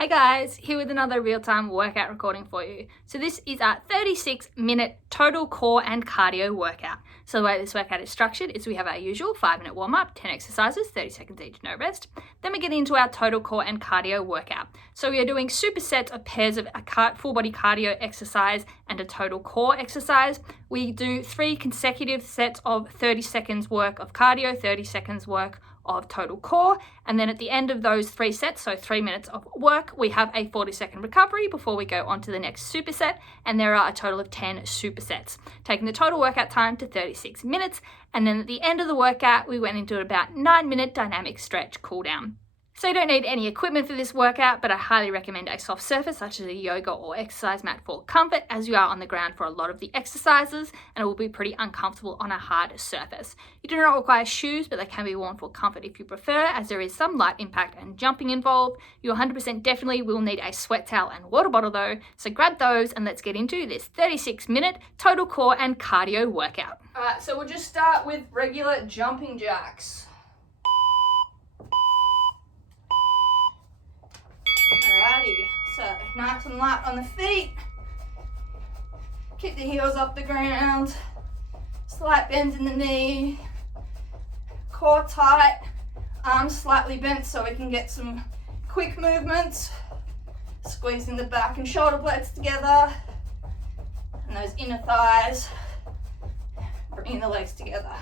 Hey guys, here with another real-time workout recording for you. So this is a 36-minute total core and cardio workout. So the way this workout is structured is we have our usual 5-minute warm-up, 10 exercises, 30 seconds each, no rest. Then we get into our total core and cardio workout. So we are doing supersets of pairs of a full body cardio exercise and a total core exercise. We do 3 consecutive sets of 30 seconds work of cardio, 30 seconds work of total core, and then at the end of those 3 sets, so 3 minutes of work, we have a 40-second recovery before we go on to the next superset, and there are a total of 10 supersets, taking the total workout time to 36 minutes. And then at the end of the workout, we went into about 9-minute dynamic stretch cool down. So you don't need any equipment for this workout, but I highly recommend a soft surface such as a yoga or exercise mat for comfort, as you are on the ground for a lot of the exercises and it will be pretty uncomfortable on a hard surface. You do not require shoes, but they can be worn for comfort if you prefer, as there is some light impact and jumping involved. You 100% definitely will need a sweat towel and water bottle though, so grab those and let's get into this 36-minute total core and cardio workout. Alright, so we'll just start with regular jumping jacks. Alrighty, so nice and light on the feet, keep the heels off the ground, slight bend in the knee, core tight, arms slightly bent so we can get some quick movements, squeezing the back and shoulder blades together, and those inner thighs, bringing the legs together.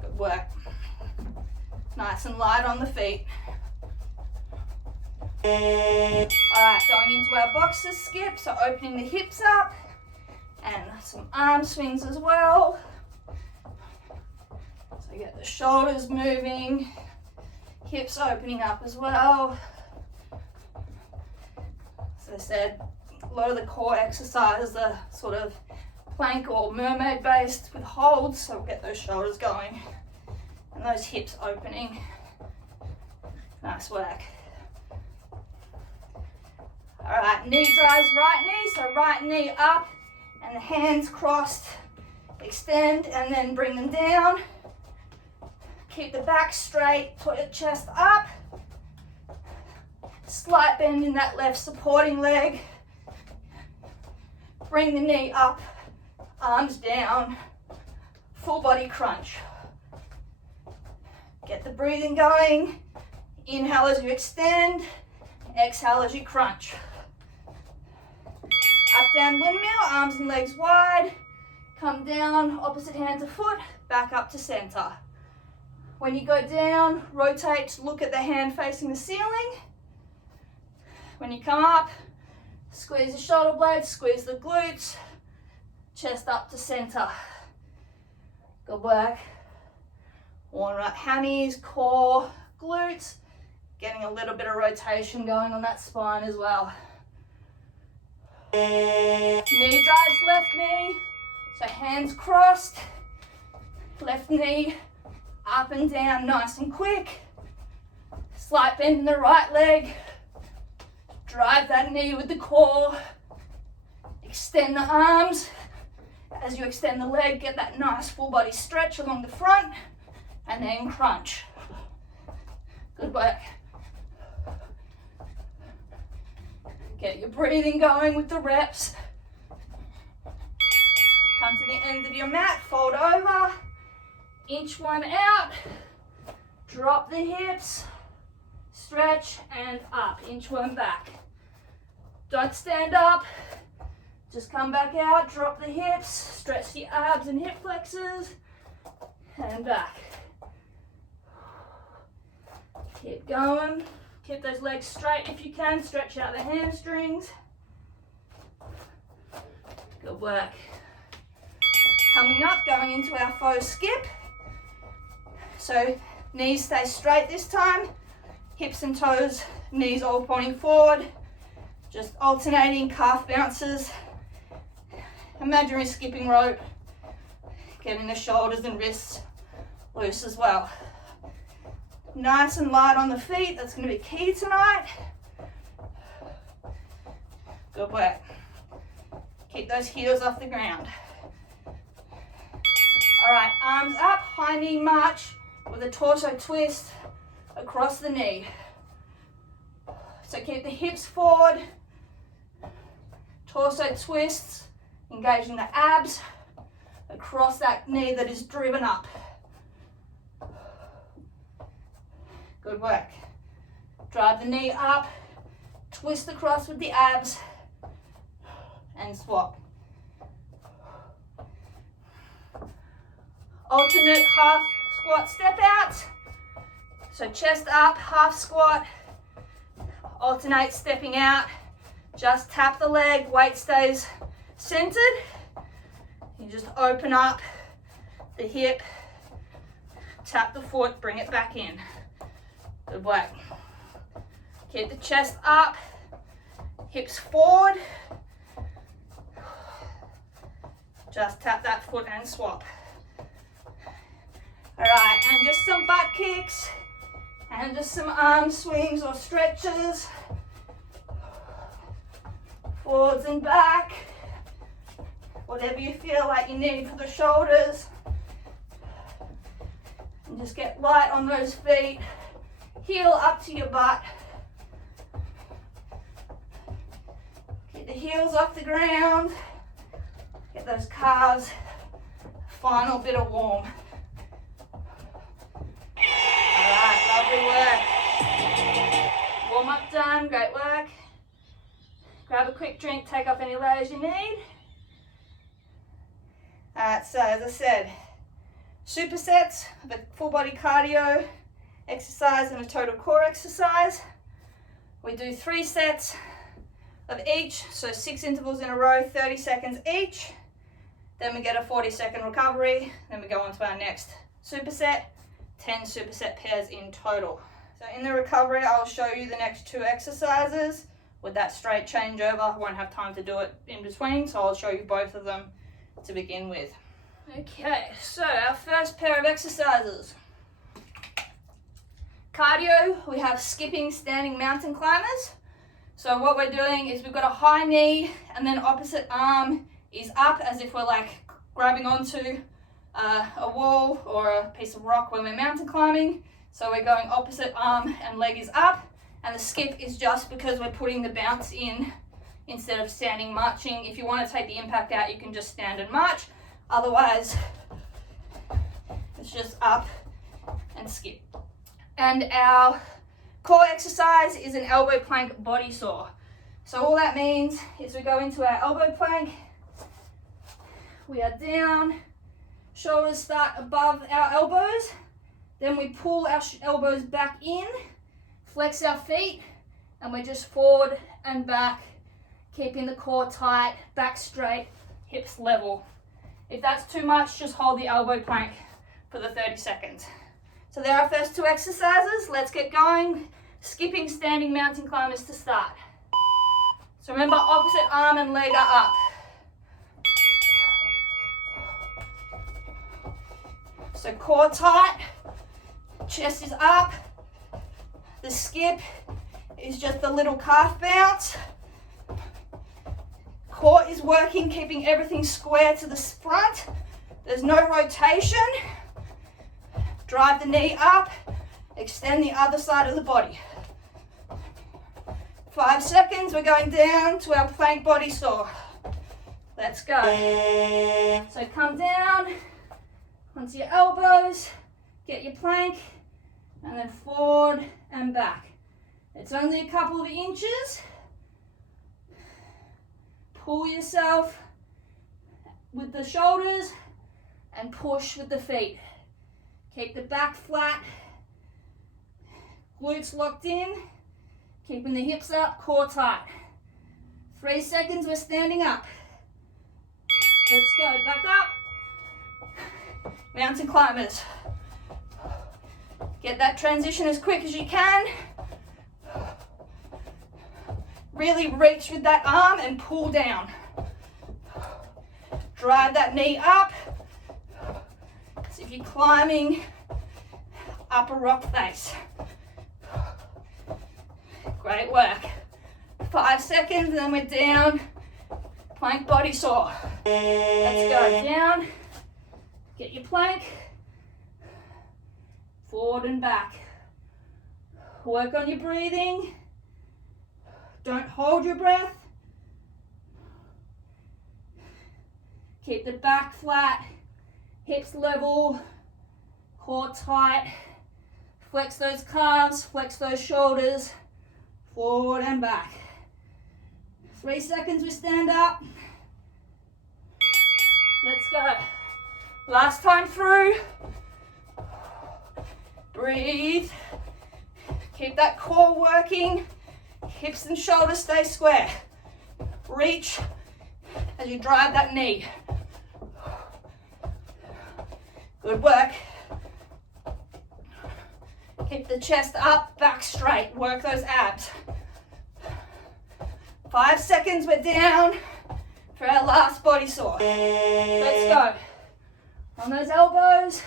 Good work. Nice and light on the feet. Alright, going into our boxer skip, so opening the hips up and some arm swings as well. So you get the shoulders moving, hips opening up as well. As I said, a lot of the core exercises are sort of plank or mermaid based with holds, so we'll get those shoulders going and those hips opening. Nice work. All right, knee drives right knee, so right knee up and the hands crossed, extend and then bring them down. Keep the back straight, put your chest up. Slight bend in that left supporting leg. Bring the knee up, arms down, full body crunch. Get the breathing going. Inhale as you extend, exhale as you crunch. Up, down, windmill, arms and legs wide. Come down, opposite hand to foot, back up to center. When you go down, rotate, look at the hand facing the ceiling. When you come up, squeeze the shoulder blades, squeeze the glutes, chest up to center. Good work. Warm up hammies, core, glutes, getting a little bit of rotation going on that spine as well. Knee drives left knee, so hands crossed, left knee up and down nice and quick. Slight bend in the right leg, drive that knee with the core, extend the arms. As you extend the leg, get that nice full body stretch along the front and then crunch. Good work. Get your breathing going with the reps. Come to the end of your mat, fold over, inch one out, drop the hips, stretch and up, inch one back. Don't stand up, just come back out, drop the hips, stretch the abs and hip flexors, and back. Keep going. Keep those legs straight if you can, stretch out the hamstrings. Good work. Coming up, going into our faux skip. So knees stay straight this time, hips and toes, knees all pointing forward, just alternating calf bounces. Imaginary skipping rope, getting the shoulders and wrists loose as well. Nice and light on the feet, that's going to be key tonight. Good work. Keep those heels off the ground. All right, arms up, high knee march with a torso twist across the knee. So keep the hips forward, torso twists, engaging the abs across that knee that is driven up. Good work. Drive the knee up, twist across with the abs, and swap. Alternate half squat step out. So chest up, half squat, alternate stepping out. Just tap the leg, weight stays centered. You just open up the hip, tap the foot, bring it back in. Good work. Keep the chest up, hips forward. Just tap that foot and swap. All right, and just some butt kicks and just some arm swings or stretches. Forwards and back. Whatever you feel like you need for the shoulders. And just get light on those feet. Heel up to your butt. Get the heels off the ground. Get those calves. Final bit of warm. Alright, lovely work. Warm up done, great work. Grab a quick drink, take off any layers you need. Alright, so as I said, supersets of a full body cardio exercise and a total core exercise. We do 3 sets of each, so 6 intervals in a row, 30 seconds each. Then we get a 40-second recovery. Then we go on to our next superset, 10 superset pairs in total. So in the recovery, I'll show you the next 2 exercises with that straight changeover. I won't have time to do it in between, so I'll show you both of them to begin with. Okay, so our first pair of exercises. Cardio, we have skipping standing mountain climbers. So what we're doing is we've got a high knee and then opposite arm is up as if we're like grabbing onto a wall or a piece of rock when we're mountain climbing. So we're going opposite arm and leg is up, and the skip is just because we're putting the bounce in instead of standing marching. If you want to take the impact out, you can just stand and march. Otherwise, it's just up and skip. And our core exercise is an elbow plank body saw. So all that means is we go into our elbow plank, we are down, shoulders start above our elbows, then we pull our elbows back in, flex our feet, and we're just forward and back, keeping the core tight, back straight, hips level. If that's too much, just hold the elbow plank for the 30 seconds. So there are our first 2 exercises. Let's get going. Skipping standing mountain climbers to start. So remember, opposite arm and leg are up. So core tight, chest is up. The skip is just a little calf bounce. Core is working, keeping everything square to the front. There's no rotation. Drive the knee up, extend the other side of the body. 5 seconds, we're going down to our plank body saw. Let's go. So come down onto your elbows, get your plank, and then forward and back. It's only a couple of inches. Pull yourself with the shoulders and push with the feet. Keep the back flat, glutes locked in, keeping the hips up, core tight. 3 seconds, we're standing up. Let's go, back up. Mountain climbers. Get that transition as quick as you can. Really reach with that arm and pull down. Drive that knee up. So if you're climbing up a rock face. Great work. 5 seconds and then we're down. Plank body saw. Let's go down. Get your plank. Forward and back. Work on your breathing. Don't hold your breath. Keep the back flat, hips level, core tight. Flex those calves, flex those shoulders, forward and back. 3 seconds, we stand up. Let's go. Last time through. Breathe. Keep that core working. Hips and shoulders stay square. Reach as you drive that knee. Good work. Keep the chest up, back straight. Work those abs. 5 seconds, we're down for our last body saw. Let's go. On those elbows.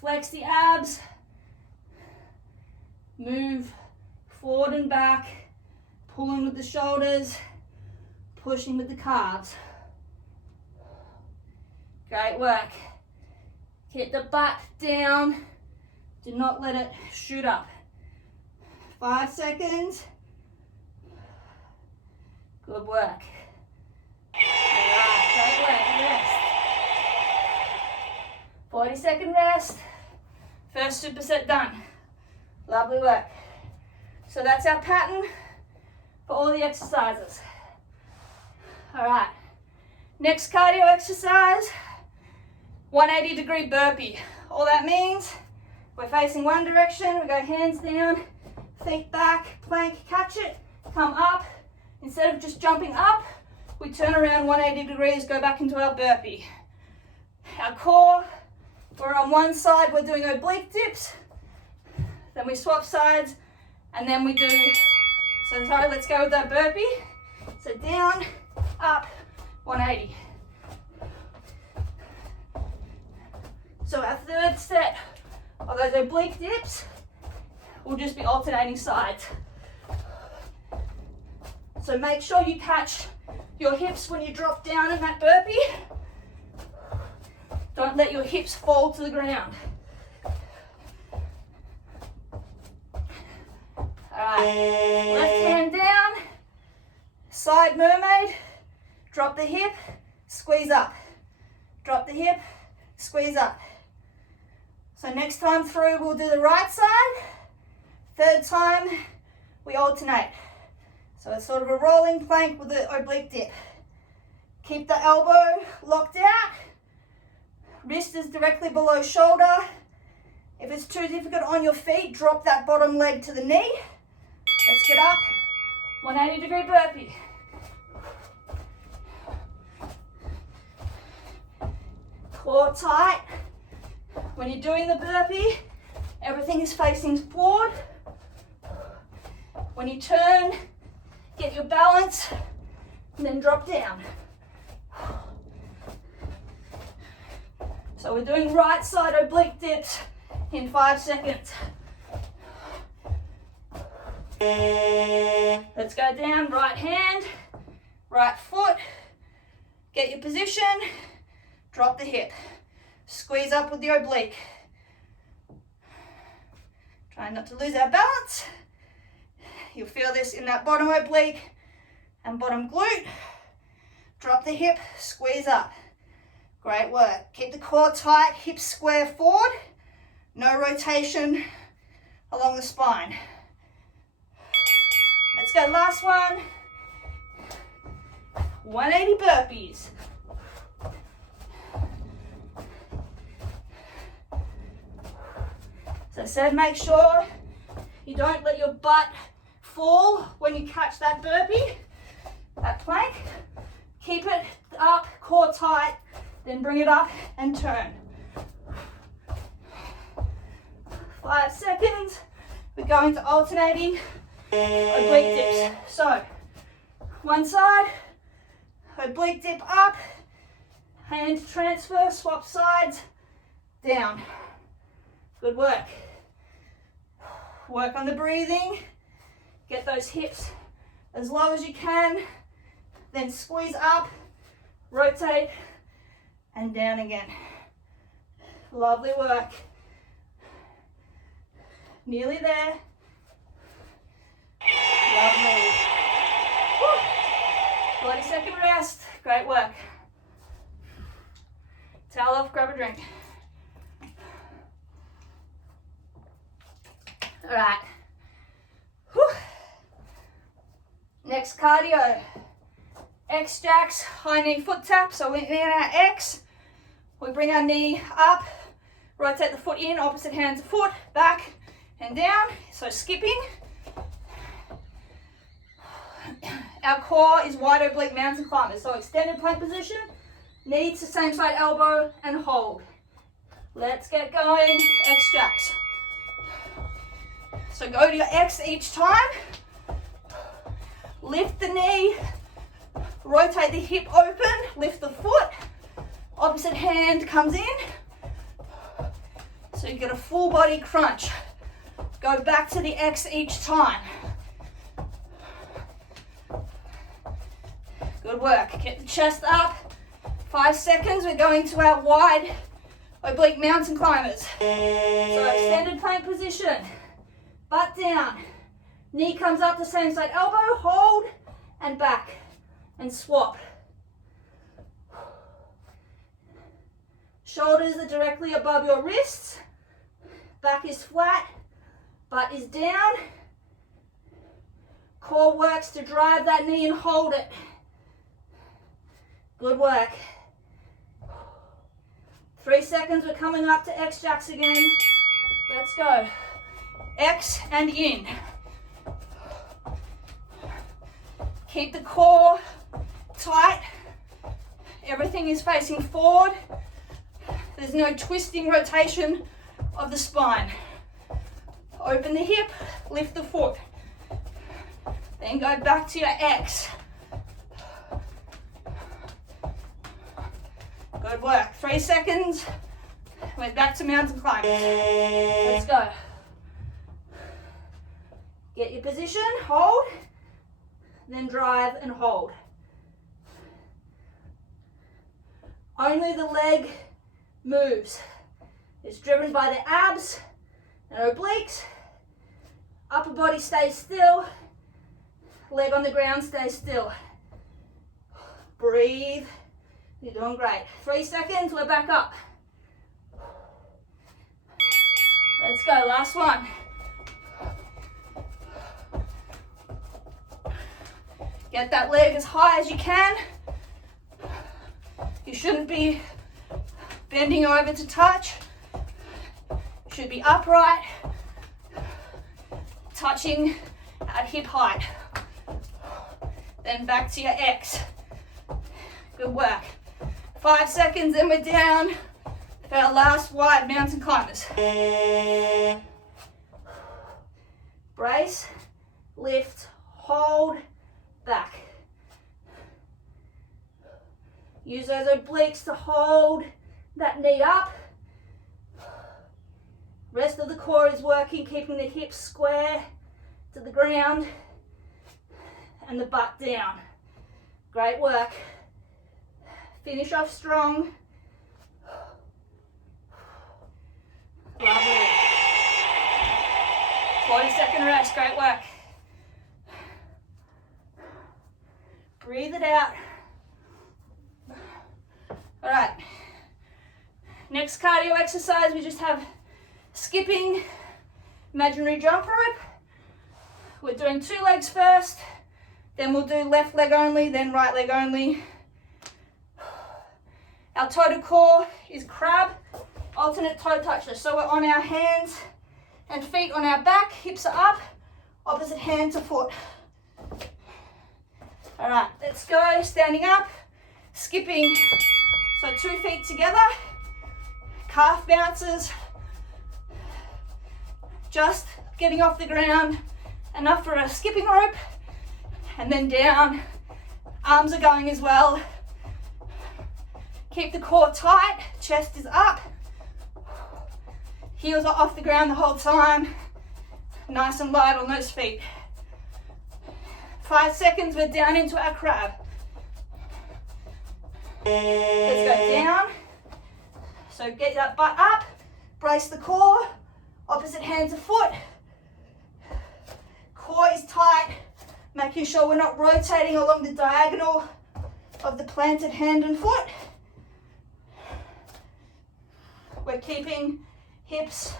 Flex the abs. Move forward and back. Pulling with the shoulders. Pushing with the calves. Great work. Keep the butt down. Do not let it shoot up. 5 seconds. Good work. Alright, great work. Rest. 40-second rest. First superset done. Lovely work. So that's our pattern for all the exercises. Alright, next cardio exercise, 180-degree burpee. All that means we're facing one direction, we go hands down, feet back, plank, catch it, come up. Instead of just jumping up, we turn around 180 degrees, go back into our burpee. Our core, we're on one side, we're doing oblique dips, then we swap sides, and then we do, let's go with that burpee. So down, up, 180. So our third set of those oblique dips will just be alternating sides. So make sure you catch your hips when you drop down in that burpee. Don't let your hips fall to the ground. Alright, left hand down, side mermaid, drop the hip, squeeze up. Drop the hip, squeeze up. So next time through, we'll do the right side. Third time, we alternate. So it's sort of a rolling plank with the oblique dip. Keep the elbow locked out. Wrist is directly below shoulder. If it's too difficult on your feet, drop that bottom leg to the knee. Let's get up. 180-degree burpee. Core tight. When you're doing the burpee, everything is facing forward. When you turn, get your balance, and then drop down. So we're doing right side oblique dips in 5 seconds. Let's go down, right hand, right foot, get your position, drop the hip, squeeze up with the oblique. Try not to lose our balance. You'll feel this in that bottom oblique and bottom glute. Drop the hip, squeeze up. Great work. Keep the core tight, hips square forward. No rotation along the spine. Let's go, last one. 180 burpees. So I said, make sure you don't let your butt fall when you catch that burpee, that plank. Keep it up, core tight, then bring it up and turn. 5 seconds. We're going to alternating oblique dips. So, one side, oblique dip up, hand transfer, swap sides, down. Good work. Work on the breathing. Get those hips as low as you can, then squeeze up, rotate, and down again. Lovely work. Nearly there. Great work. Towel off, grab a drink. All right. Whew. Next cardio. X jacks, high knee foot tap. So we're in our X. We bring our knee up, rotate the foot in, opposite hand to foot, back and down. So skipping. Our core is wide oblique mountain climbers. So extended plank position, knee to same side elbow and hold. Let's get going. X jacks. So go to your X each time. Lift the knee, rotate the hip open, lift the foot, opposite hand comes in. So you get a full body crunch. Go back to the X each time. Good work. Get the chest up. 5 seconds. We're going to our wide oblique mountain climbers. So extended plank position. Butt down. Knee comes up the same side elbow. Hold and back and swap. Shoulders are directly above your wrists. Back is flat. Butt is down. Core works to drive that knee and hold it. Good work. 3 seconds, we're coming up to X jacks again. Let's go. X and in. Keep the core tight. Everything is facing forward. There's no twisting rotation of the spine. Open the hip, lift the foot. Then go back to your X. Good work. 3 seconds. We're back to mountain climbers. Let's go. Get your position, hold, then drive and hold. Only the leg moves. It's driven by the abs and obliques. Upper body stays still. Leg on the ground stays still. Breathe. You're doing great. 3 seconds, we're back up. Let's go, last one. Get that leg as high as you can. You shouldn't be bending over to touch. You should be upright, touching at hip height. Then back to your X. Good work. 5 seconds and we're down for our last wide mountain climbers. Brace, lift, hold, back. Use those obliques to hold that knee up. Rest of the core is working, keeping the hips square to the ground and the butt down. Great work. Finish off strong. Lovely. 40-second rest, great work. Breathe it out. All right. Next cardio exercise, we just have skipping, imaginary jump rope. We're doing 2 legs first, then we'll do left leg only, then right leg only. Our toe to core is crab, alternate toe touches. So we're on our hands and feet on our back, hips are up, opposite hand to foot. All right, let's go, standing up, skipping. So 2 feet together, calf bounces, just getting off the ground, enough for a skipping rope, and then down, arms are going as well. Keep the core tight, chest is up, heels are off the ground the whole time, nice and light on those feet. 5 seconds, we're down into our crab. Let's go down. So get that butt up, brace the core, opposite hand to foot. Core is tight, making sure we're not rotating along the diagonal of the planted hand and foot. We're keeping hips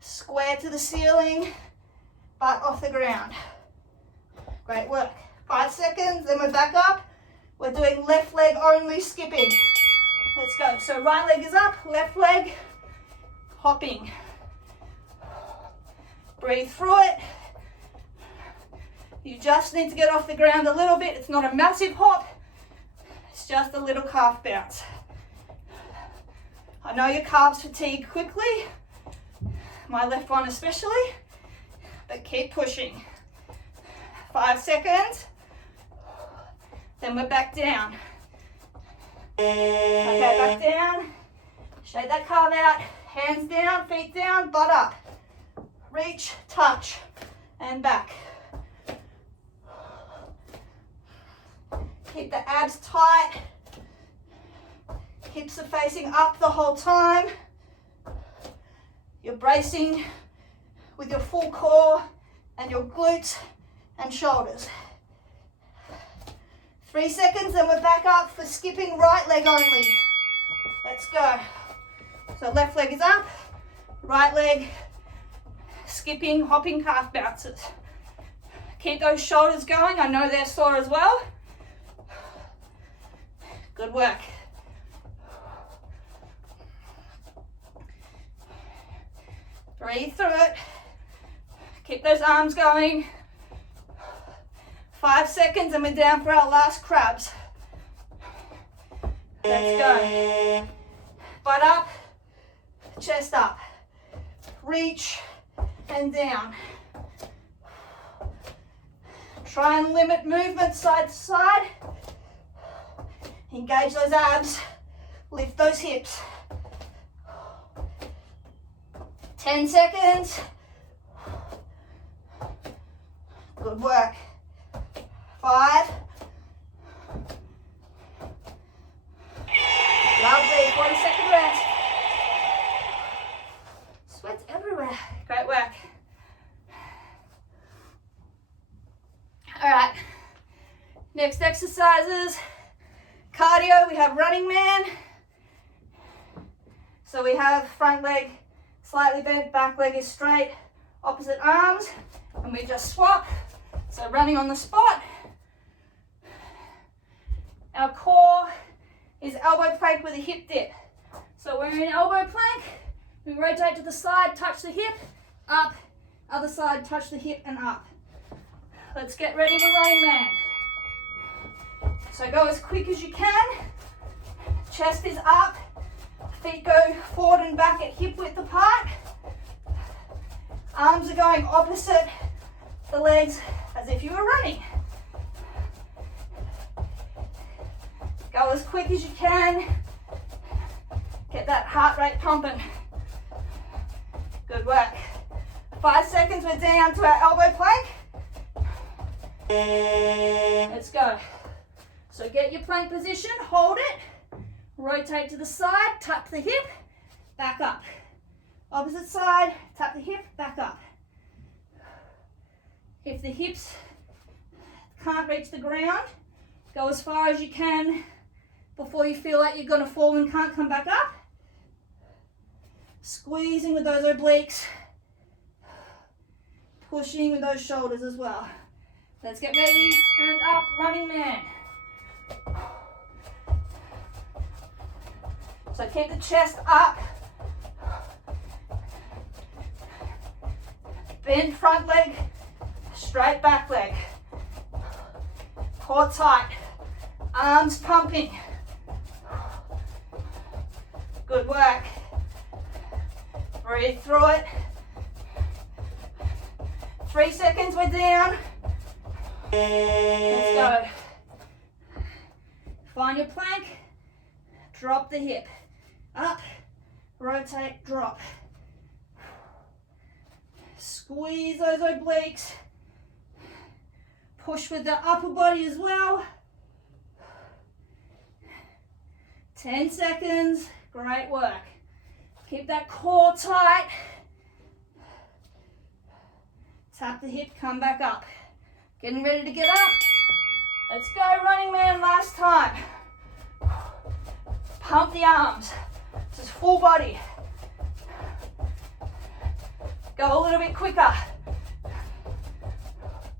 square to the ceiling, butt off the ground. Great work. 5 seconds, then we're back up. We're doing left leg only skipping. Let's go. So right leg is up, left leg hopping. Breathe through it. You just need to get off the ground a little bit. It's not a massive hop. It's just a little calf bounce. I know your calves fatigue quickly, my left one especially, but keep pushing. 5 seconds, then we're back down. Okay, back down. Shake that calf out, hands down, feet down, butt up. Reach, touch, and back. Keep the abs tight. Hips are facing up the whole time. You're bracing with your full core and your glutes and shoulders. 3 seconds, then we're back up for skipping right leg only. Let's go. So left leg is up, right leg skipping, hopping calf bounces. Keep those shoulders going. I know they're sore as well. Good work. Breathe through it. Keep those arms going. 5 seconds and we're down for our last crabs. Let's go. Butt up, chest up. Reach and down. Try and limit movement side to side. Engage those abs. Lift those hips. 10 seconds. Good work. 5. Lovely. 40-second rest. Sweats everywhere. Great work. All right. Next exercises. Cardio, we have running man. So we have front leg slightly bent, back leg is straight, opposite arms, and we just swap. So running on the spot. Our core is elbow plank with a hip dip. So we're in elbow plank, we rotate to the side, touch the hip, up, other side, touch the hip and up. Let's get ready for running man. So go as quick as you can. Chest is up. Feet go forward and back at hip width apart. Arms are going opposite the legs as if you were running. Go as quick as you can. Get that heart rate pumping. Good work. 5 seconds, we're down to our elbow plank. Let's go. So get your plank position, hold it, rotate to the side, tuck the hip, back up. Opposite side, tuck the hip, back up. If the hips can't reach the ground, go as far as you can before you feel like you're going to fall and can't come back up. Squeezing with those obliques, pushing with those shoulders as well. Let's get ready and up, running man. So keep the chest up. Bend front leg, straight back leg. Core tight, arms pumping. Good work. Breathe through it. 3 seconds, we're down. Let's go. Find your plank, drop the hip. Up, rotate, drop. Squeeze those obliques. Push with the upper body as well. 10 seconds, great work. Keep that core tight. Tap the hip, come back up. Getting ready to get up. Let's go, running man, last time. Pump the arms. This is full body. Go a little bit quicker.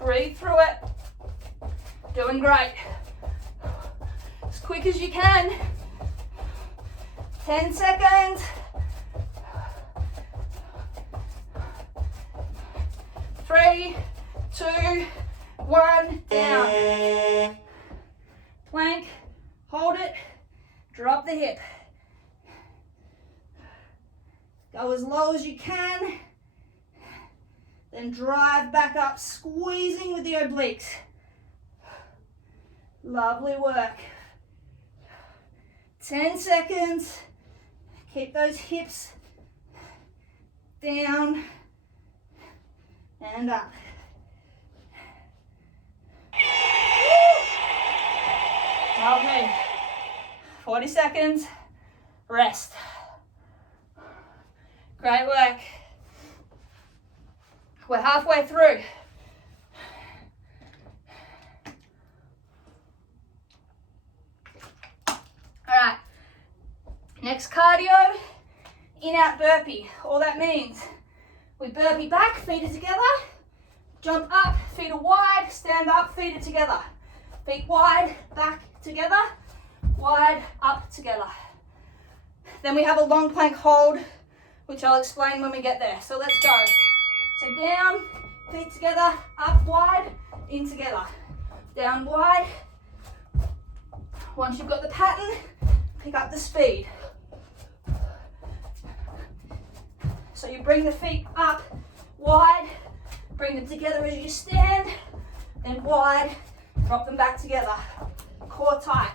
Breathe through it. Doing great. As quick as you can. 10 seconds. 3, 2, 1, down. Plank, hold it, drop the hip. Go as low as you can, then drive back up, squeezing with the obliques. Lovely work. 10 seconds. Keep those hips down and up. Lovely. 40 seconds. Rest. Great work. We're halfway through. Alright, next cardio, in-out burpee. All that means we burpee back, feet are together, jump up, feet are wide, stand up, feet are together. Feet wide, back together, wide, up together. Then we have a long plank hold, which I'll explain when we get there. So let's go. So down, feet together, up wide, in together. Down wide. Once you've got the pattern, pick up the speed. So you bring the feet up wide, bring them together as you stand, then wide, drop them back together. Core tight.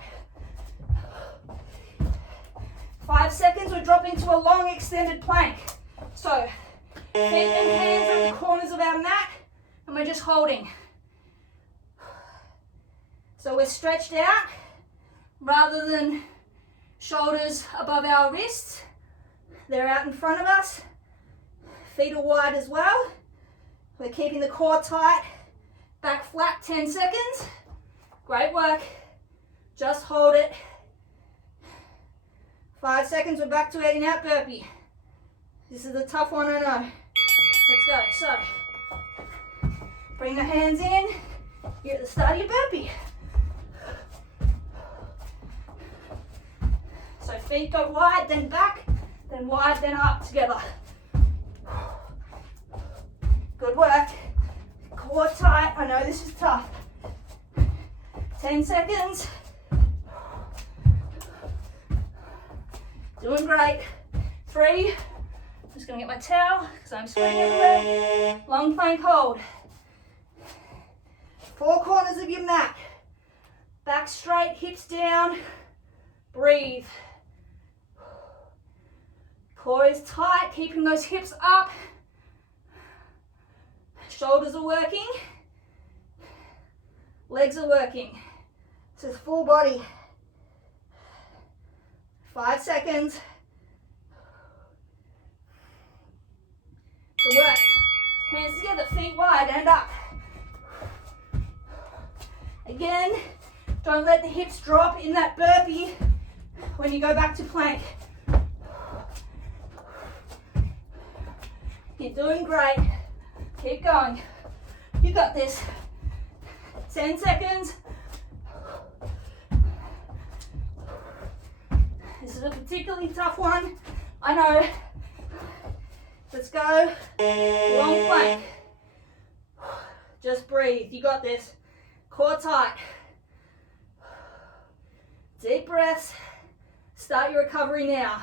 5 seconds, we're dropping to a long extended plank. So feet and hands are at the corners of our mat, and we're just holding. So we're stretched out, rather than shoulders above our wrists. They're out in front of us. Feet are wide as well. We're keeping the core tight. Back flat, 10 seconds. Great work. Just hold it. 5 seconds, we're back to an out burpee. This is a tough one, I know. Let's go. So, bring the hands in. You're at the start of your burpee. So feet go wide, then back, then wide, then up together. Good work. Core tight. I know this is tough. 10 seconds. Doing great. 3. Just gonna get my towel because I'm sweating everywhere. Long plank hold. 4 corners of your mat. Back straight, hips down. Breathe. Core is tight, keeping those hips up. Shoulders are working. Legs are working. This is full body. 5 seconds. Good work. Hands together, feet wide and up. Again, don't let the hips drop in that burpee when you go back to plank. You're doing great. Keep going. You got this. 10 seconds. This is a particularly tough one. I know. Let's go. Long plank. Just breathe. You got this. Core tight. Deep breaths. Start your recovery now.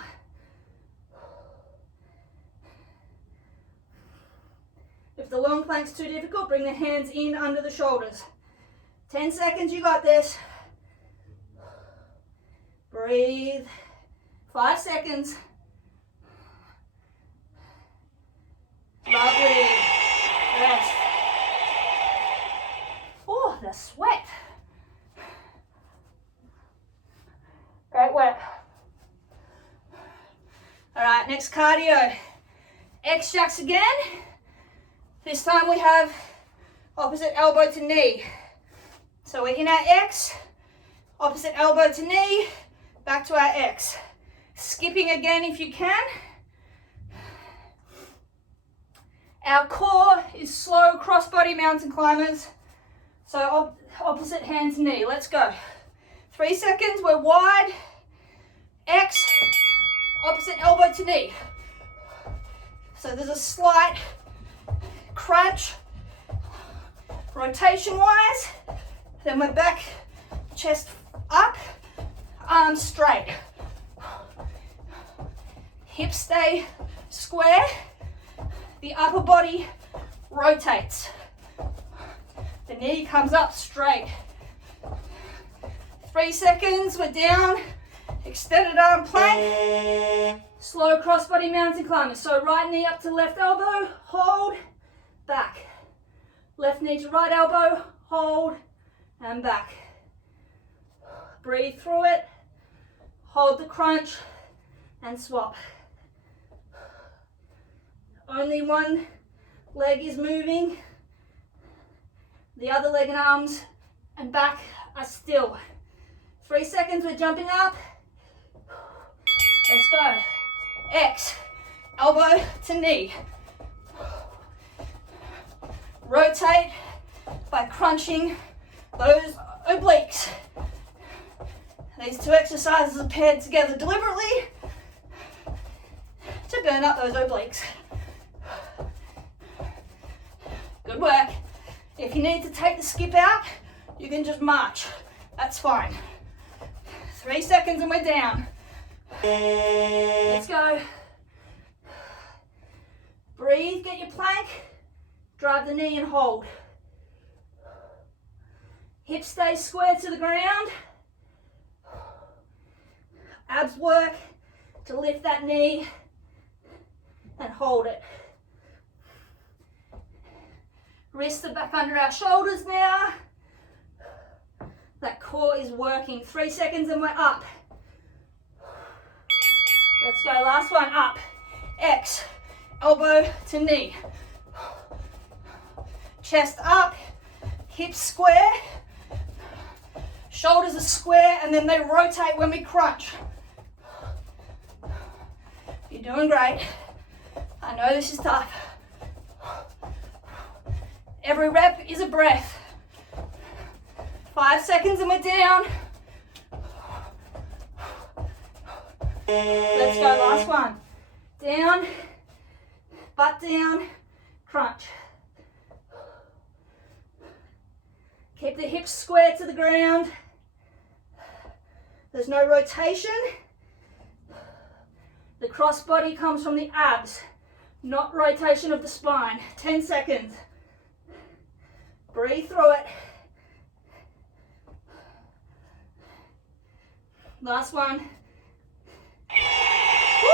If the long plank's too difficult, bring the hands in under the shoulders. 10 seconds, you got this. Breathe. 5 seconds. Lovely. Rest. Oh, the sweat. Great work. All right, next cardio. X-jacks again. This time we have opposite elbow to knee. So we're in our X, opposite elbow to knee, back to our X. Skipping again if you can. Our core is slow crossbody mountain climbers. So opposite hand to knee, let's go. 3 seconds, we're wide. X, opposite elbow to knee. So there's a slight crunch, rotation wise. Then we're back, chest up, arms straight. Hips stay square. The upper body rotates. The knee comes up straight. 3 seconds, we're down. Extended arm plank. Slow crossbody mountain climbers. So right knee up to left elbow, hold, back. Left knee to right elbow, hold, and back. Breathe through it. Hold the crunch and swap. Only one leg is moving. The other leg and arms and back are still. 3 seconds, we're jumping up. Let's go. X, elbow to knee. Rotate by crunching those obliques. These two exercises are paired together deliberately to burn up those obliques. Good work. If you need to take the skip out, you can just march. That's fine. 3 seconds and we're down. Let's go. Breathe, get your plank. Drive the knee and hold. Hips stay square to the ground. Abs work to lift that knee and hold it. Wrists are back under our shoulders now. That core is working. 3 seconds and we're up. Let's go, last one, up. X, elbow to knee. Chest up, hips square. Shoulders are square and then they rotate when we crunch. You're doing great. I know this is tough. Every rep is a breath. 5 seconds and we're down. Let's go, last one. Down, butt down, crunch. Keep the hips square to the ground. There's no rotation. The cross body comes from the abs, not rotation of the spine. 10 seconds. Breathe through it. Last one. Woo!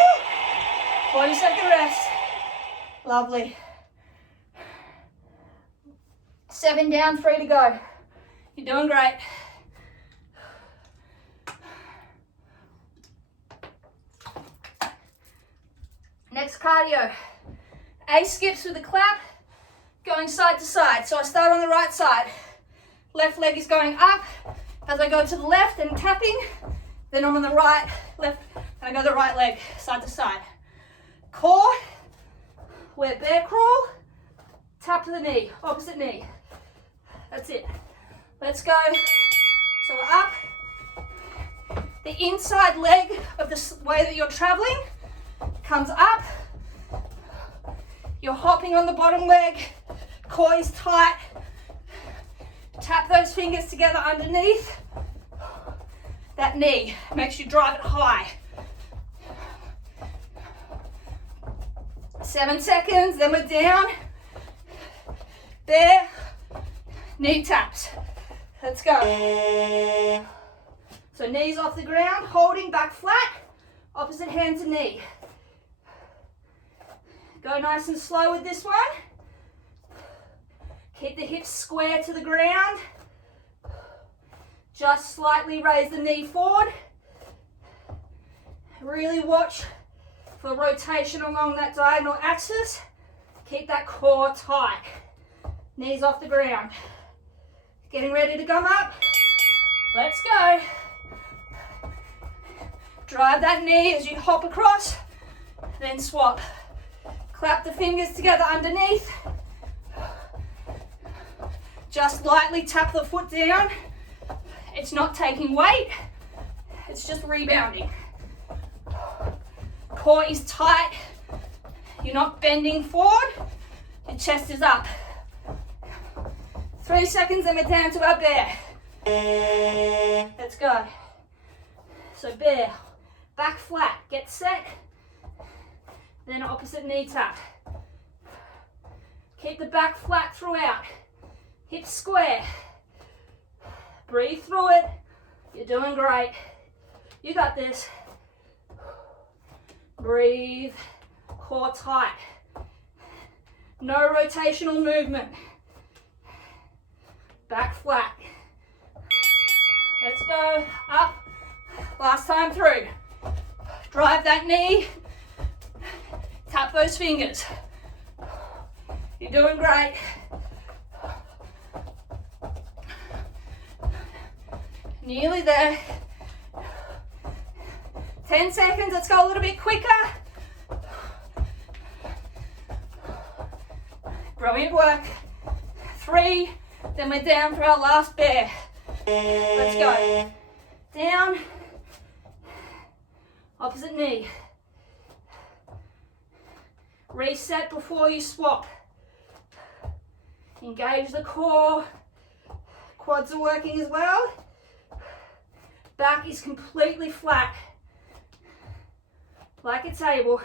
40-second rest. Lovely. 7 down, 3 to go. You're doing great. Next cardio. A skips with a clap, going side to side. So I start on the right side. Left leg is going up. As I go to the left and tapping, then I'm on the right, left, and I go the right leg, side to side. Core, we're bear crawl, tap to the knee, opposite knee. That's it. Let's go. So we're up. The inside leg of the way that you're traveling comes up. You're hopping on the bottom leg, core is tight. Tap those fingers together underneath that knee. Make sure you drive it high. 7 seconds, then we're down. There, knee taps. Let's go. So knees off the ground, holding back flat, opposite hand to knee. Go nice and slow with this one. Keep the hips square to the ground. Just slightly raise the knee forward. Really watch for rotation along that diagonal axis. Keep that core tight. Knees off the ground. Getting ready to come up. Let's go. Drive that knee as you hop across, then swap. Clap the fingers together underneath. Just lightly tap the foot down. It's not taking weight, it's just rebounding. Core is tight. You're not bending forward. Your chest is up. 3 seconds and we're down to our bear. Let's go. So bear, back flat, get set. Then opposite knee tap. Keep the back flat throughout. Hips square. Breathe through it. You're doing great. You got this. Breathe. Core tight. No rotational movement. Back flat. Let's go. Up. Last time through. Drive that knee. Tap those fingers. You're doing great. Nearly there. 10 seconds. Let's go a little bit quicker. Brilliant work. 3. Then we're down for our last bear. Let's go. Down. Opposite knee. Reset before you swap. Engage the core. Quads are working as well. Back is completely flat. Like a table.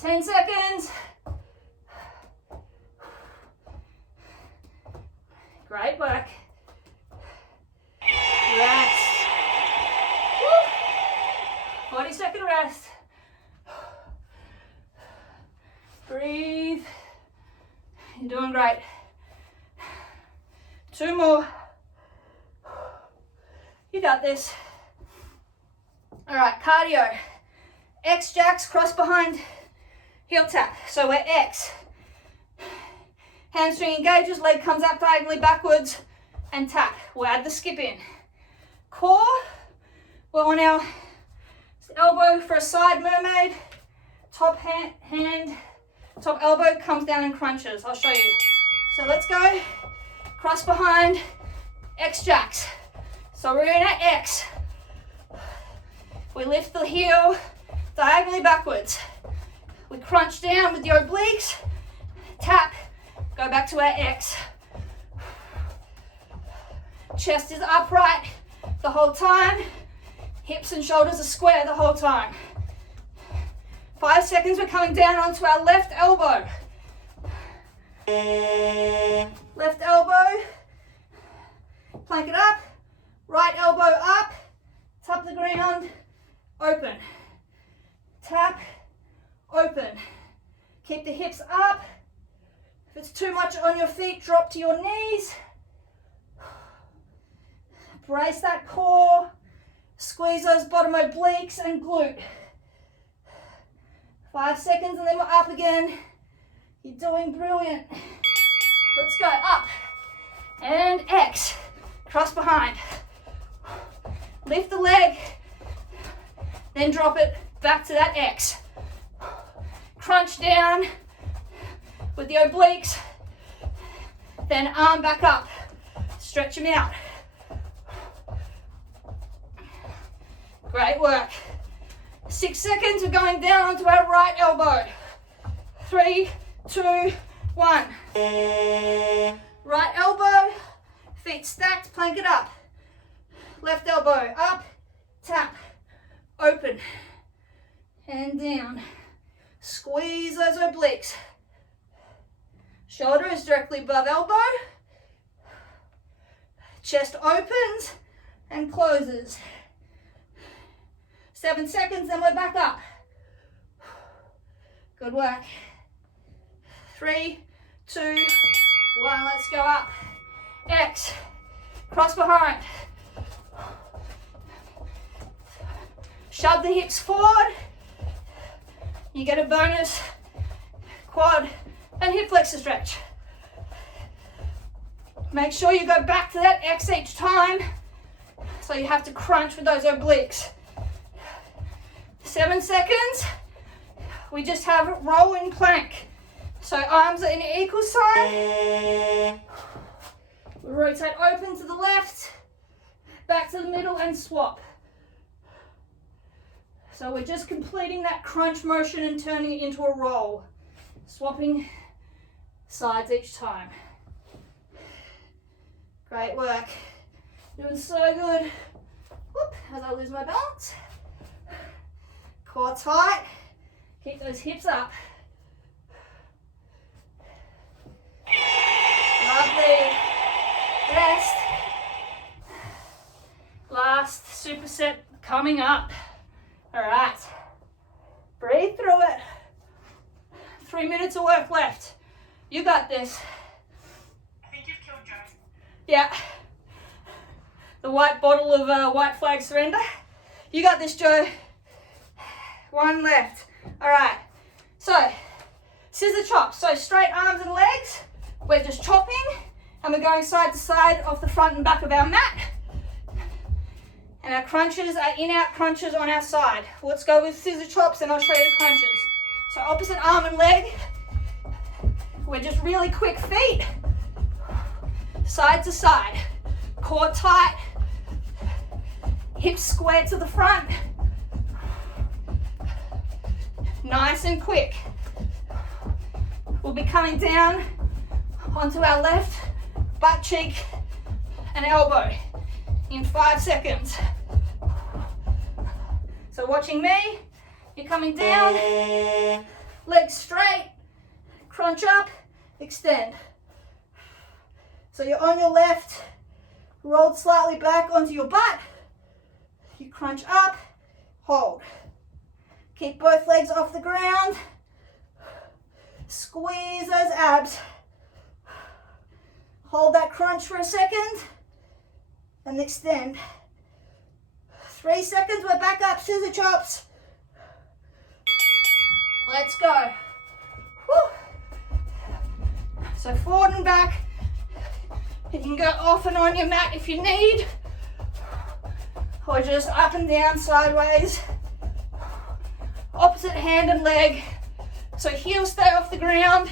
10 seconds. Great work. Rest. Woo. 40-second rest. Breathe. You're doing great. 2 more. You got this. All right, cardio. X jacks, cross behind, heel tap. So we're X. Hamstring engages, leg comes up diagonally backwards and tap. We'll add the skip in. Core, we're on our elbow for a side mermaid. Top hand, top elbow comes down and crunches. I'll show you. So let's go. Cross behind, X jacks. So we're in our X. We lift the heel diagonally backwards. We crunch down with the obliques, tap, go back to our X. Chest is upright the whole time. Hips and shoulders are square the whole time. 5 seconds, we're coming down onto our left elbow. Left elbow, plank it up, right elbow up, tap the ground, open. Tap, open. Keep the hips up. If it's too much on your feet, drop to your knees. Brace that core. Squeeze those bottom obliques and glute. 5 seconds and then we're up again. You're doing brilliant. Let's go up. And X. Cross behind. Lift the leg. Then drop it back to that X. Crunch down with the obliques. Then arm back up. Stretch them out. Great work. 6 seconds, we're going down onto our right elbow. 3, 2, 1. Right elbow, feet stacked, plank it up. Left elbow up, tap, open, and down. Squeeze those obliques. Shoulder is directly above elbow. Chest opens and closes. 7 seconds, then we're back up. Good work. 3, 2, 1, let's go up. X, cross behind. Shove the hips forward. You get a bonus quad and hip flexor stretch. Make sure you go back to that X each time. So you have to crunch with those obliques. 7 seconds. We just have rolling plank. So arms are in an equal sign. We rotate open to the left, back to the middle and swap. So we're just completing that crunch motion and turning it into a roll. Swapping sides each time. Great work. Doing so good. Whoop, as I lose my balance. Core tight. Keep those hips up. Lovely. Rest. Last superset coming up. All right. Breathe through it. 3 minutes of work left. You got this. I think you've killed Joe. Yeah. The white bottle of white flag surrender. You got this, Joe. 1 left. All right. So, scissor chops. So straight arms and legs. We're just chopping and we're going side to side off the front and back of our mat. And our crunches are in-out crunches on our side. Let's go with scissor chops and I'll show you the crunches. So opposite arm and leg. We're just really quick feet. Side to side. Core tight. Hips square to the front. Nice and quick. We'll be coming down onto our left butt cheek and elbow in 5 seconds. So watching me, you're coming down, legs straight, crunch up, extend. So you're on your left, rolled slightly back onto your butt, you crunch up, hold. Keep both legs off the ground, squeeze those abs. Hold that crunch for a second and extend. 3 seconds, we're back up, scissor chops. Let's go. Woo. So forward and back. You can go off and on your mat if you need, or just up and down, sideways. Opposite hand and leg. So heels stay off the ground.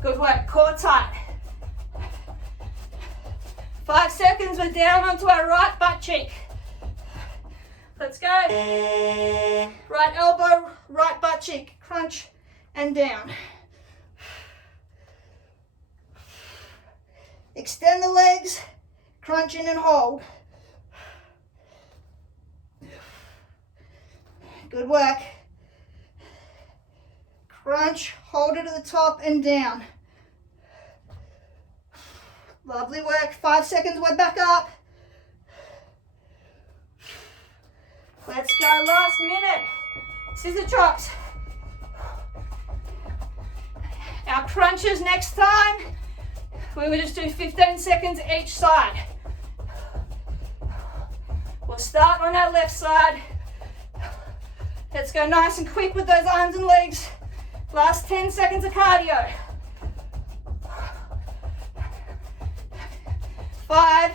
Good work, core tight. 5 seconds, we're down onto our right butt cheek. Let's go. Right elbow, right butt cheek, crunch and down. Extend the legs, crunch in and hold. Good work. Crunch, hold it at the top and down. Lovely work. 5 seconds, we're back up. Let's go, last minute. Scissor chops. Our crunches next time, we will just do 15 seconds each side. We'll start on our left side. Let's go nice and quick with those arms and legs. Last 10 seconds of cardio. 5,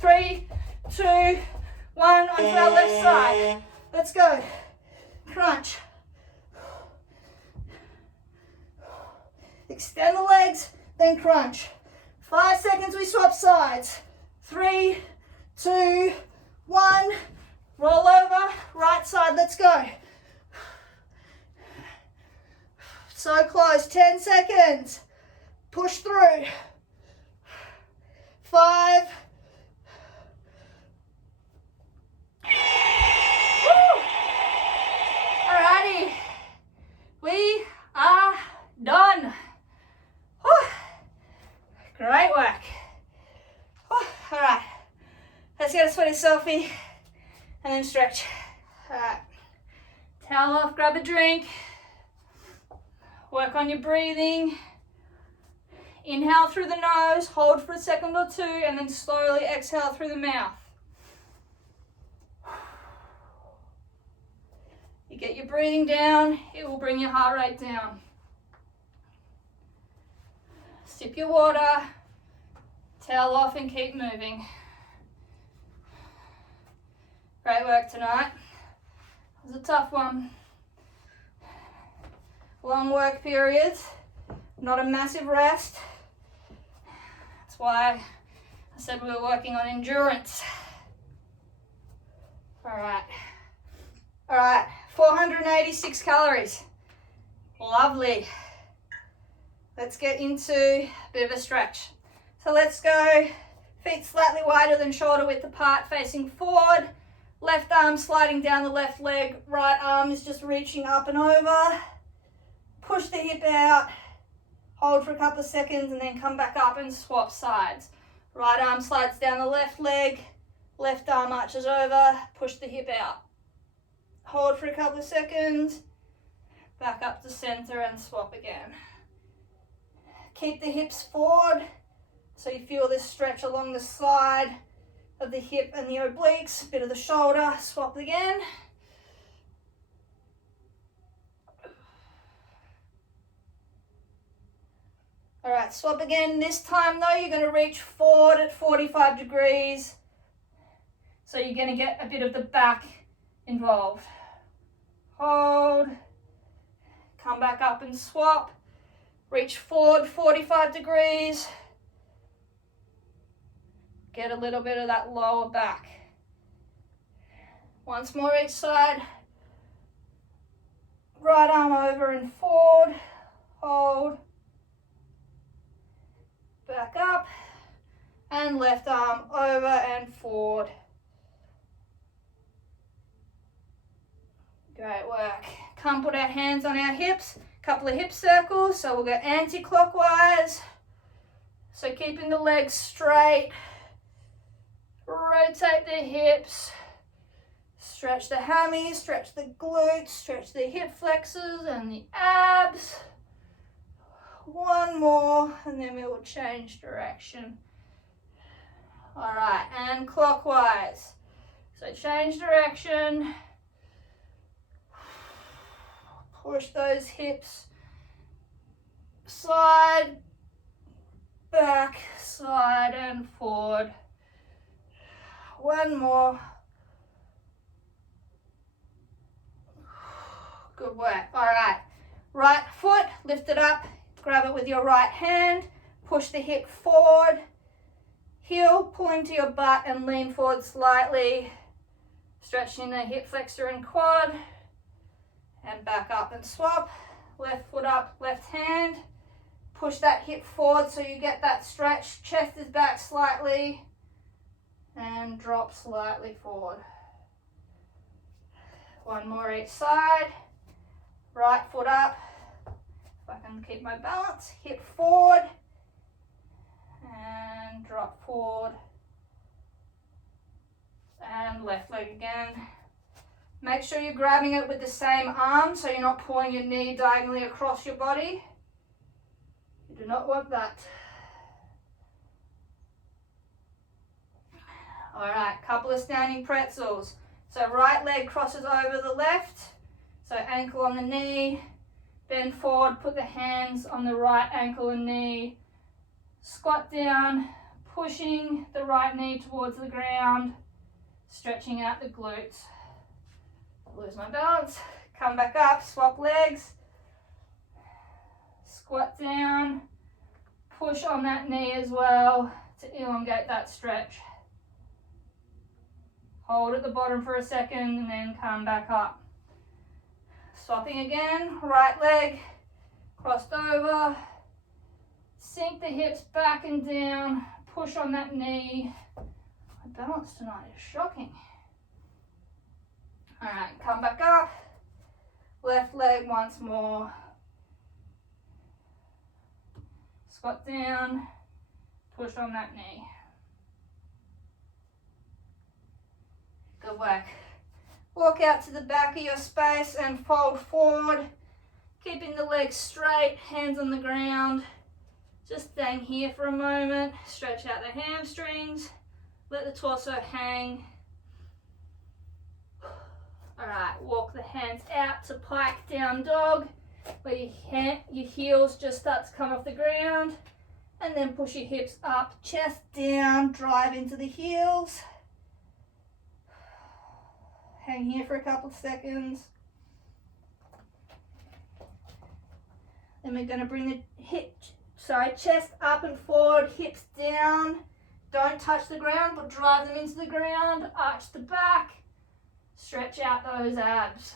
3, 2, 1, onto our left side. Let's go. Crunch. Extend the legs, then crunch. 5 seconds, we swap sides. 3, 2, 1. Roll over, right side, let's go. So close, 10 seconds. Push through. 5. Woo! Alrighty, we are done. Woo! Great work. Woo! All right, let's get a sweaty selfie and then stretch. All right, towel off, grab a drink. Work on your breathing. Inhale through the nose, hold for a second or two, and then slowly exhale through the mouth. You get your breathing down, it will bring your heart rate down. Sip your water, towel off and keep moving. Great work tonight. It was a tough one. Long work periods, not a massive rest. That's why I said we were working on endurance. All right, 486 calories. Lovely. Let's get into a bit of a stretch. So let's go feet slightly wider than shoulder width apart, facing forward. Left arm sliding down the left leg. Right arm is just reaching up and over. Push the hip out. Hold for a couple of seconds and then come back up and swap sides. Right arm slides down the left leg. Left arm arches over. Push the hip out. Hold for a couple of seconds. Back up to center and swap again. Keep the hips forward so you feel this stretch along the side of the hip and the obliques, bit of the shoulder. Swap again. All right, swap again. This time though, you're going to reach forward at 45 degrees. So you're going to get a bit of the back involved. Hold. Come back up and swap. Reach forward 45 degrees. Get a little bit of that lower back. Once more each side. Right arm over and forward. Hold. Back up. And left arm over and forward. Great work. Come put our hands on our hips. Couple of hip circles. So we'll go anti-clockwise. So keeping the legs straight. Rotate the hips. Stretch the hammies, stretch the glutes, stretch the hip flexors and the abs. One more, and then we will change direction. All right, and clockwise. So change direction. Push those hips. Slide, back, slide, and forward. One more. Good work. All right. Right foot, lift it up. Grab it with your right hand. Push the hip forward. Heel, pull into your butt and lean forward slightly. Stretching the hip flexor and quad. And back up and swap. Left foot up, left hand. Push that hip forward so you get that stretch. Chest is back slightly. And drop slightly forward. One more each side. Right foot up. If I can keep my balance. Hip forward. And drop forward. And left leg again. Make sure you're grabbing it with the same arm so you're not pulling your knee diagonally across your body. You do not want that. All right, couple of standing pretzels. So right leg crosses over the left. So ankle on the knee. Bend forward, put the hands on the right ankle and knee. Squat down, pushing the right knee towards the ground. Stretching out the glutes. Lose my balance. Come back up, swap legs. Squat down. Push on that knee as well to elongate that stretch. Hold at the bottom for a second and then come back up. Swapping again, right leg, crossed over. Sink the hips back and down, push on that knee. My balance tonight is shocking. All right, come back up. Left leg once more. Squat down, push on that knee. Good work. Walk out to the back of your space and fold forward. Keeping the legs straight, hands on the ground. Just staying here for a moment. Stretch out the hamstrings. Let the torso hang. All right, walk the hands out to pike down dog, where your heels just start to come off the ground. And then push your hips up, chest down, drive into the heels. Hang here for a couple of seconds. Then we're going to bring the chest up and forward, hips down. Don't touch the ground, but drive them into the ground. Arch the back. Stretch out those abs.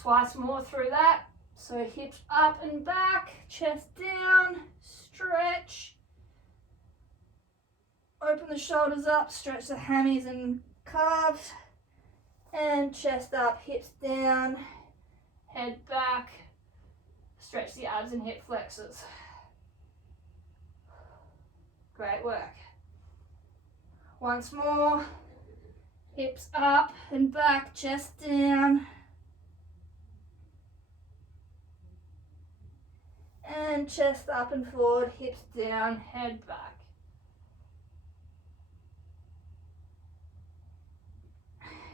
Twice more through that. So hips up and back, chest down, stretch. Open the shoulders up, stretch the hammies and calves. And chest up, hips down, head back. Stretch the abs and hip flexors. Great work. Once more, hips up and back, chest down. And chest up and forward, hips down, head back.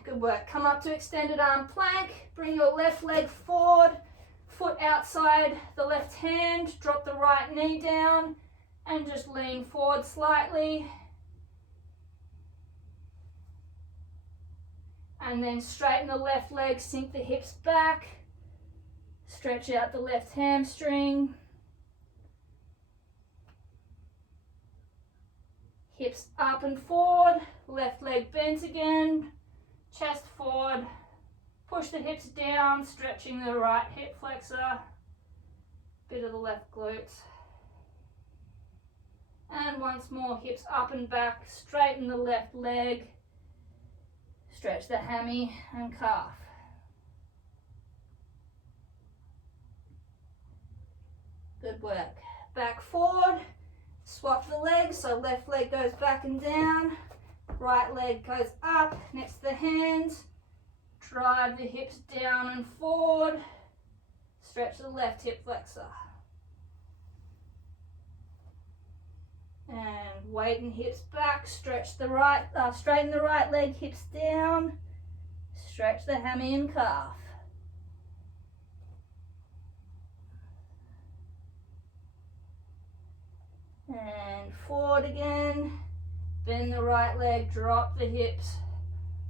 Good work. Come up to extended arm plank. Bring your left leg forward, foot outside the left hand. Drop the right knee down and just lean forward slightly. And then straighten the left leg, sink the hips back. Stretch out the left hamstring. Hips up and forward, left leg bent again, chest forward, push the hips down, stretching the right hip flexor, bit of the left glutes. And once more, hips up and back, straighten the left leg, stretch the hammy and calf. Good work. Back forward. Swap the legs, so left leg goes back and down, right leg goes up next to the hands, drive the hips down and forward, stretch the left hip flexor. And weight and hips back, stretch the right, straighten the right leg, hips down, stretch the hammy and calf. And forward again, bend the right leg, drop the hips,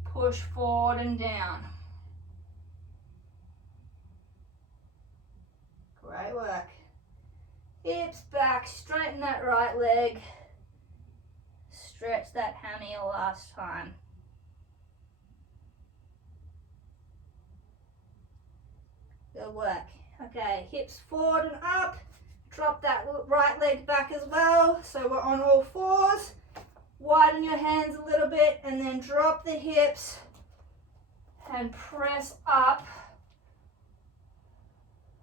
push forward and down. Great work. Hips back, straighten that right leg, stretch that hammy a last time. Good work. Okay, hips forward and up. Drop that right leg back as well, so we're on all fours. Widen your hands a little bit and then drop the hips and press up.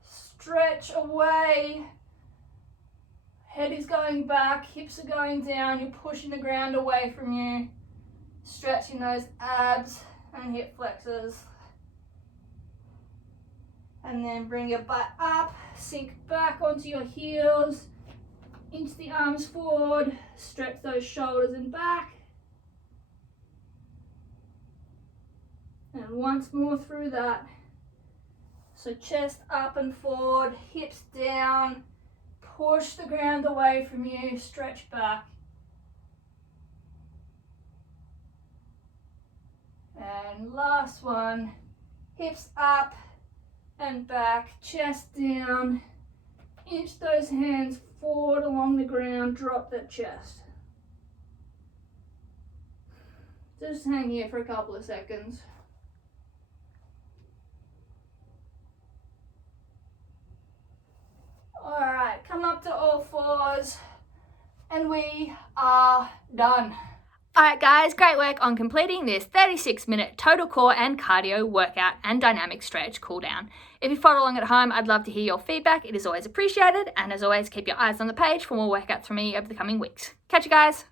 Stretch away. Head is going back, hips are going down, you're pushing the ground away from you. Stretching those abs and hip flexors. And then bring your butt up, sink back onto your heels, inch the arms forward, stretch those shoulders and back. And once more through that. So chest up and forward, hips down, push the ground away from you, stretch back. And last one, hips up and back, chest down, inch those hands forward along the ground, drop that chest. Just hang here for a couple of seconds. Alright, come up to all fours and we are done. Alright guys, great work on completing this 36-minute total core and cardio workout and dynamic stretch cool down. If you follow along at home, I'd love to hear your feedback. It is always appreciated, and as always, keep your eyes on the page for more workouts from me over the coming weeks. Catch you guys.